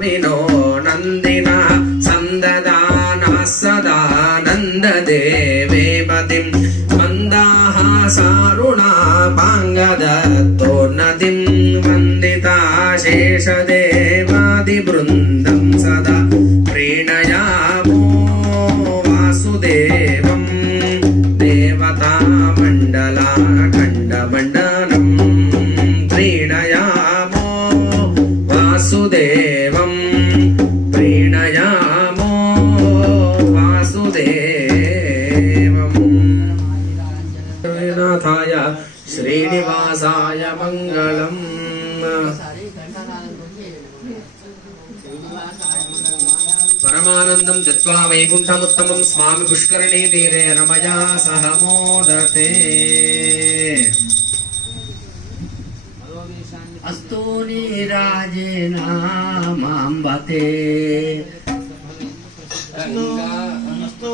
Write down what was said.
विनो नन्दिना सन्ददानः सदा नन्ददेवे पतिं मन्दाः सारुणा पाङ्गदत्तोन्नतिं वन्दिता शेषदेवादिवृन्दं सदा प्रीणयामो वासुदेवं देवतामण्डलाखण्डमण्डनं प्रीणयामो वासुदेवं प्रीणयामो वासुदेवं नाथाय श्रीनिवासाय मङ्गलम् परमानन्दं दत्त्वा वैकुण्ठमुत्तमं स्वामि पुष्करणी तीरे रमया सह मोदते अस्तु नीराजेन मां वते अस्तु